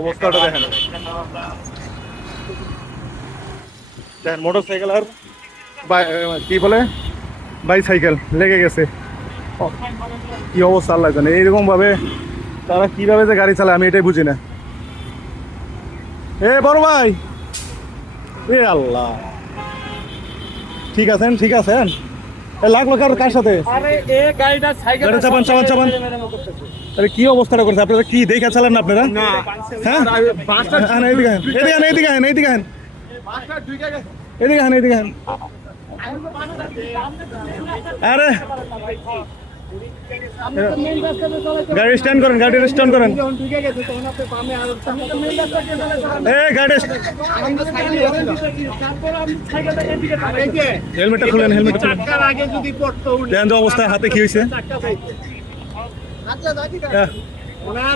অবস্থাটা দেখেন। দেখেন মোটর সাইকেল আর কি বলে? বাইসাইকেল লেগে গেছে। কি অবস্থা আল্লাহ জানে। এইরকম ভাবে তারা কীভাবে যে গাড়ি চালায় আমি এটাই বুঝি না। এ, বড় ভাই। এ আল্লাহ। ঠিক আছেন? ঠিক আছেন? লাগল কার কার সাথে? আরে এ গাড়িটা সাইকেল গাড়ি চাপান, চাপান, চাপান। আরে কি অবস্থাটা করছে? আপনারা কি দেখে চালান না আপনারা? না। হ্যাঁ? এদিকে আহেন, এদিকে আহেন। এদিকে আহেন, এদিকে আহেন। আরে! গাড়ি স্ট্যান্ড করেন, গাড়ি স্ট্যান্ড করেন। এ, গাড়ি হেলমেটটা খুলেন হেলমেট খুলেন। হাতে কি হয়েছে?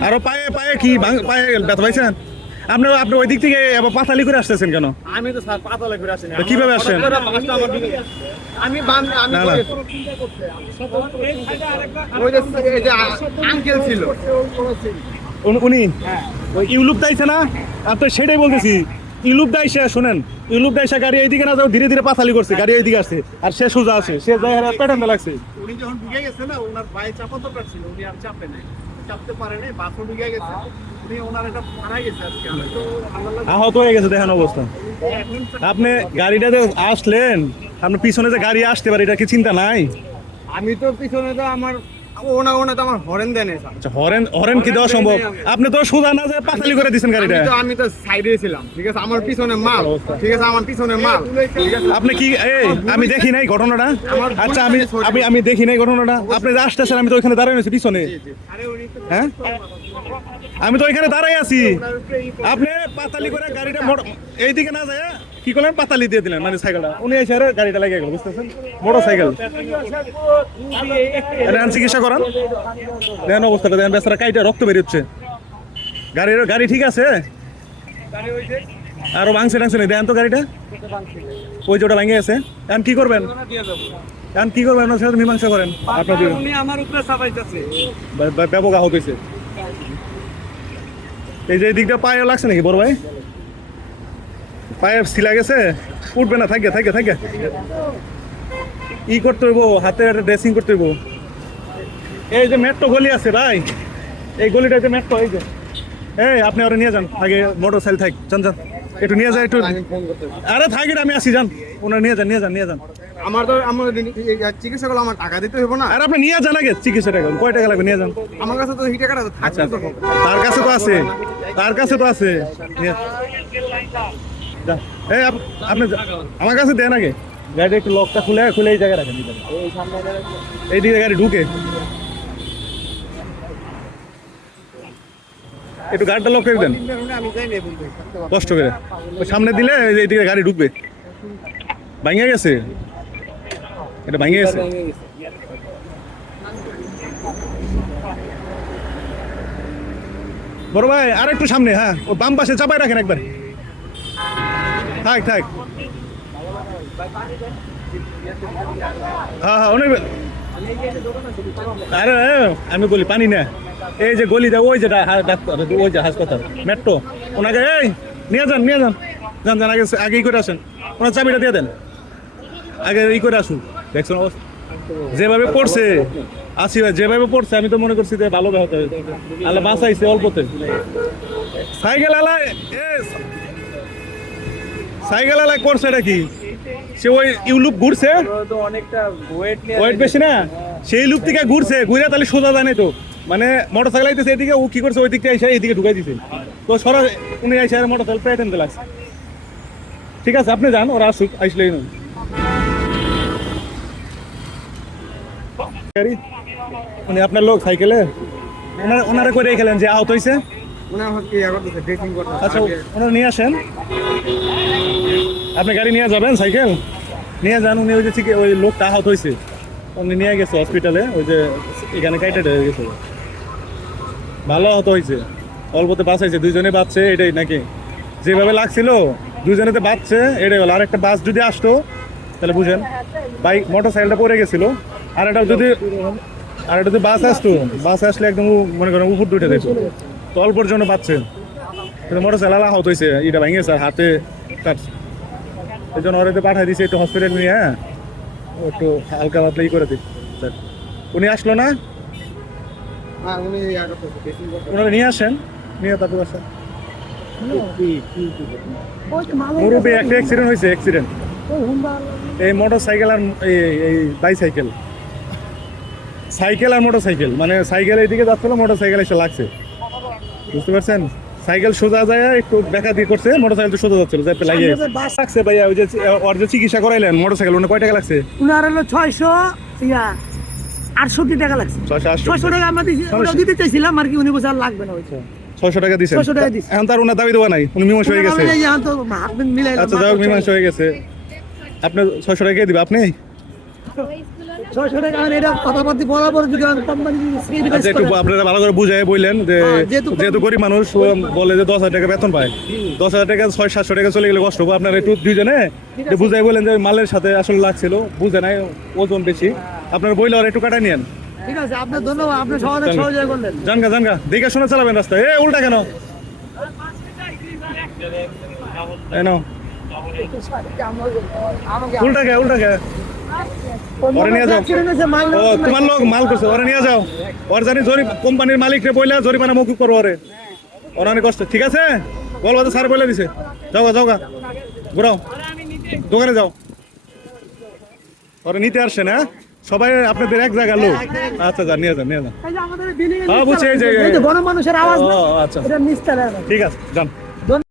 আরও পায়ে পায়ে কি পায়ে ব্যথা পাইছেন? আপনি আপনি ওই দিক থেকে আবার পাতালি করে আসতেছেন কেন? আমি তো স্যার পাতলা করে আসিনি তো কীভাবে দিকে আমি আমি। ওই যে এই যে আঙ্কেল ছিল। উনি- উনি ওই ইউলুপ দাইছে না? আপনার সেটাই বলতেছি। ইউলুপ দাইছে শুনেন। ইউলুপ দাইছে গাড়ি এইদিকে না যাও ধীরে ধীরে পাতালি করছে গাড়ি এইদিকে আসছে। আর সে সোজা আছে সে যাই প্যাটার্নটা লাগছে। উনি যখন ঢুকে গেছে না ওনার পায়ে চাপা দরকার ছিল উনি আর চাপে নাই। চাপতে পারেনি বাসও ঢুকে গেছে। উনি ওনার একটা মারা গেছে আজকে। আমি তো আহত হয়ে গেছে দেখেন অবস্থা। আপনি গাড়িটাতে আসলেন আপনার পিছনে যে গাড়ি আসতে পারে এটা কি চিন্তা নাই? আমি তো পিছনে তো আমার ওনা ওনা তো আমার হরেন দেন আচ্ছা হরেন হরেন কি দেওয়া সম্ভব? আপনি তো সোজা না যে পাতালি করে দিচ্ছেন গাড়িটা। আমি তো আমি তো সাইডে ছিলাম ঠিক আছে? আমার পিছনে মাল ঠিক আছে? আমার পিছনে মাল আপনি কি এই আমি দেখি নাই ঘটনাটা। আচ্ছা আমি আমি আমি দেখি নাই ঘটনাটা। আপনি যে আসতেছেন আমি তো ওইখানে দাঁড়াই আছি পিছনে। হ্যাঁ? আমি তো ওইখানে দাঁড়াই আছি। আপনি পাতালি করে গাড়িটা এইদিকে না যায় কি করলেন? পাতালি দিয়ে দিলেন মানে সাইকেলটা। উনি এসে আরে গাড়িটা লাগিয়ে গেল বুঝতেছেন? মোটর সাইকেল দেন চিকিৎসা করান? দেন অবস্থাটা দেন বেচারা কাইটা রক্ত বেরোচ্ছে। গাড়ির গাড়ি ঠিক আছে? আরও ভাঙছে টাংছে নেই দেন তো গাড়িটা। ওই যে ওটা ভেঙে গেছে। এখন কি করবেন? এখন কি করবেন? আপনার সাথে মীমাংসা করেন। আপনার আমার উপরে চাপাইতেছে। বা- বা- ব্যাপক আহত হয়েছে এই যে এই দিকটা পায়ে লাগছে নাকি বড় ভাই? পায়ে সিলা গেছে? উঠবে না থাকে থাকে থাকে ই করতে হইব হাতে ড্রেসিং করতে হইব। এই যে মেট্রো গলি আছে ভাই এই গলিটা যে মেট্রো এই যে। এই আপনি ওরা নিয়ে যান আগে মোটর সাইকেল থাক যান যান। একটু নিয়ে যান একটু আরে থাকি আমি আসি যান। ওনারা নিয়ে যান নিয়ে যান নিয়ে যান। আমার তো আমার চিকিৎসা করলে আমার টাকা দিতে হবে না। আর আপনি নিয়ে যান আগে চিকিৎসা টাকা। কয় টাকা লাগবে নিয়ে যান। আমার কাছে তো এই টাকাটা আচ্ছা তার কাছে তো আছে তার কাছে তো আছে। এই আপ- আপনি আমার কাছে দেন আগে। গাড়ি একটু লকটা খুলে খুলে এই জায়গায় রাখেন এই দিকে গাড়ি ঢুকে। একটু গাড়িটা লক করে দেন। কষ্ট করে। সামনে দিলে এইদিকে গাড়ি ঢুকবে। ভাঙে গেছে? এটা ভাঙে গেছে? বড় ভাই আর একটু সামনে হ্যাঁ। ও বাম পাশে চাপাই রাখেন একবার। থাক থাক। হ্যাঁ হ্যাঁ অনেক আরে আমি বলি, পানি না। এই যে গলি দা, ওই হা- ডাক্তার ওই যে হাসপাতাল, মেট্রো। ওনাকে, এই, নিয়ে যান নিয়ে যান। যান যান, আগে আগে ই করে আসেন। ওনার চাবিটা দিয়ে দেন। আগে ই করে আসুন। দেখছেন যেভাবে পড়ছে আসি ভাই যেভাবে পড়ছে, আমি তো মনে করছি যে ভালো হতে আল্লাহ বাঁচাইছে অল্পতে। সাইকেল আলা সাইকেল করছে এটা কি? সে ওই ইউলুপ ঘুরছে। ওয়েট বেশি না? সেই লুপ থেকে ঘুরছে, ঘুরে তাহলে সোজা নাই তো। মানে মোটর সাইকেল আইতেছে এদিকে, ও কি করছে ওই দিকটা এসে এইদিকে ঢুকাই দিছে। তো সরা, উনি এসে মোটর সাইকেল প্রায় টেনতে লাগছে। ঠিক আছে, আপনি যান, ওরা আসুক উনি আপনার লোক সাইকেলে? ওনারা করে খেলেন যে আহত হয়েছে ইয়া আচ্ছা আপনি গাড়ি নিয়ে যাবেন, সাইকেল? নিয়ে যান, উনি ওই যে ঠিক ওই লোকটা আহত হয়েছে। উনি নিয়ে গেছে হসপিটালে ওই যে এখানে কাইটে হয়ে গেছে। ভালো আহত হয়েছে। অল্পতে বাঁচাইছে, দুইজনে বাঁচছে, এটাই নাকি? যেভাবে লাগছিল, দুইজনেতে বাঁচছে, এটাই হলো। আর একটা বাস যদি আসতো, তাহলে বুঝেন, বাইক মোটর সাইকেলটা পড়ে গেছিল। আর একটা যদি আর একটা যদি বাস আসতো, বাস আসলে একদম মনে করেন উপর দুটে দিত তো অল্পর জন্য বাঁচছে মোটর সাইকেল আহত হয়েছে এটা ভেঙে স্যার হাতে কাটছে এই জন্য ওরা পাঠাই দিছে একটু হসপিটাল নিয়ে হ্যাঁ? একটু হালকা পাতলা ই করে দিই। স্যার উনি আসলো না? হ্যাঁ ওনারা নিয়ে আসেন নিয়ে তারপর আসেন। মুরব্বী একটা অ্যাক্সিডেন্ট হয়েছে অ্যাক্সিডেন্ট এই মোটর সাইকেল আর এই এই বাইসাইকেল সাইকেল আর মোটর সাইকেল মানে সাইকেল এইদিকে যাচ্ছিল মোটর সাইকেল এসে লাগছে। বুঝতে পারছেন? সাইকেল সোজা যায় একটু দেখা দিয়ে করছে মোটর সাইকেল তো সোজা যাচ্ছিল যাই লাগিয়ে লাগছে ভাইয়া ওই যে ওর যে চিকিৎসা করাইলেন মোটর সাইকেল ওখানে কয় টাকা লাগছে? উনার হলো ছয়শো ইয়া আটষট্টি টাকা লাগছে। ছয়শো টাকা আমরা দিছি- দিতে চাইছিলাম আর কি উনি আর লাগবে না ওইটা ছয়শো টাকা দিছেন 600 টাকা দিছি। এখন তার ওনার দাবি দেওয়া নাই উনি মীমাংস হয়ে গেছে। আচ্ছা যাই হোক মীমাংস হয়ে গেছে। আপনি ছয়শো টাকা দিবে? আপনি? ছয়শো টাকা আর এটা কথাবার্তি বলার পরে যদি কোম্পানি আচ্ছা একটু আপনারা ভালো করে বুঝাই বললেন যে হ্যাঁ, যেহেতু- যেহেতু গরিব মানুষ বলে যে দশ হাজার টাকা বেতন পায়। দশ হাজার টাকা ছয় সাতশো টাকা চলে গেলে কষ্ট হবে। আপনারা একটু দুইজনে বুঝাই বলেন যে মালের সাথে আসলে লাগছিল বুঝে নাই ওজন বেশি। আপনারা বইলে আর একটু কাটাই নিয়েন। ঠিক আছে আপনার ধন্যবাদ আপনি সহজে সহযোগিতা করলেন। জানগা জানগা দেখে শুনে চালাবেন রাস্তায় এ উল্টা কেন? উল্টা কে উল্টা কে? ওরে নিয়ে যাও। ও তোমার লোক মাল করছে ওরে নিয়ে যাও। ওর জানি জরি কোম্পানির মালিক রে বইলা জরিমানা মকুব করো ওরে। ওর অনেক কষ্ট। ঠিক আছে? বলব তো স্যার বলে দিছে। যাও গা, যাও গা। ঘুরাও। দোকানে যাও। ওরে নিতে আসছে না সবাই আপনাদের এক জায়গা লোক। আচ্ছা যা নিয়ে যান নিয়ে যান। হ্যাঁ, বুঝছি, এই যে- এই যে। বড় মানুষের আওয়াজ আচ্ছা। ঠিক আছে যান।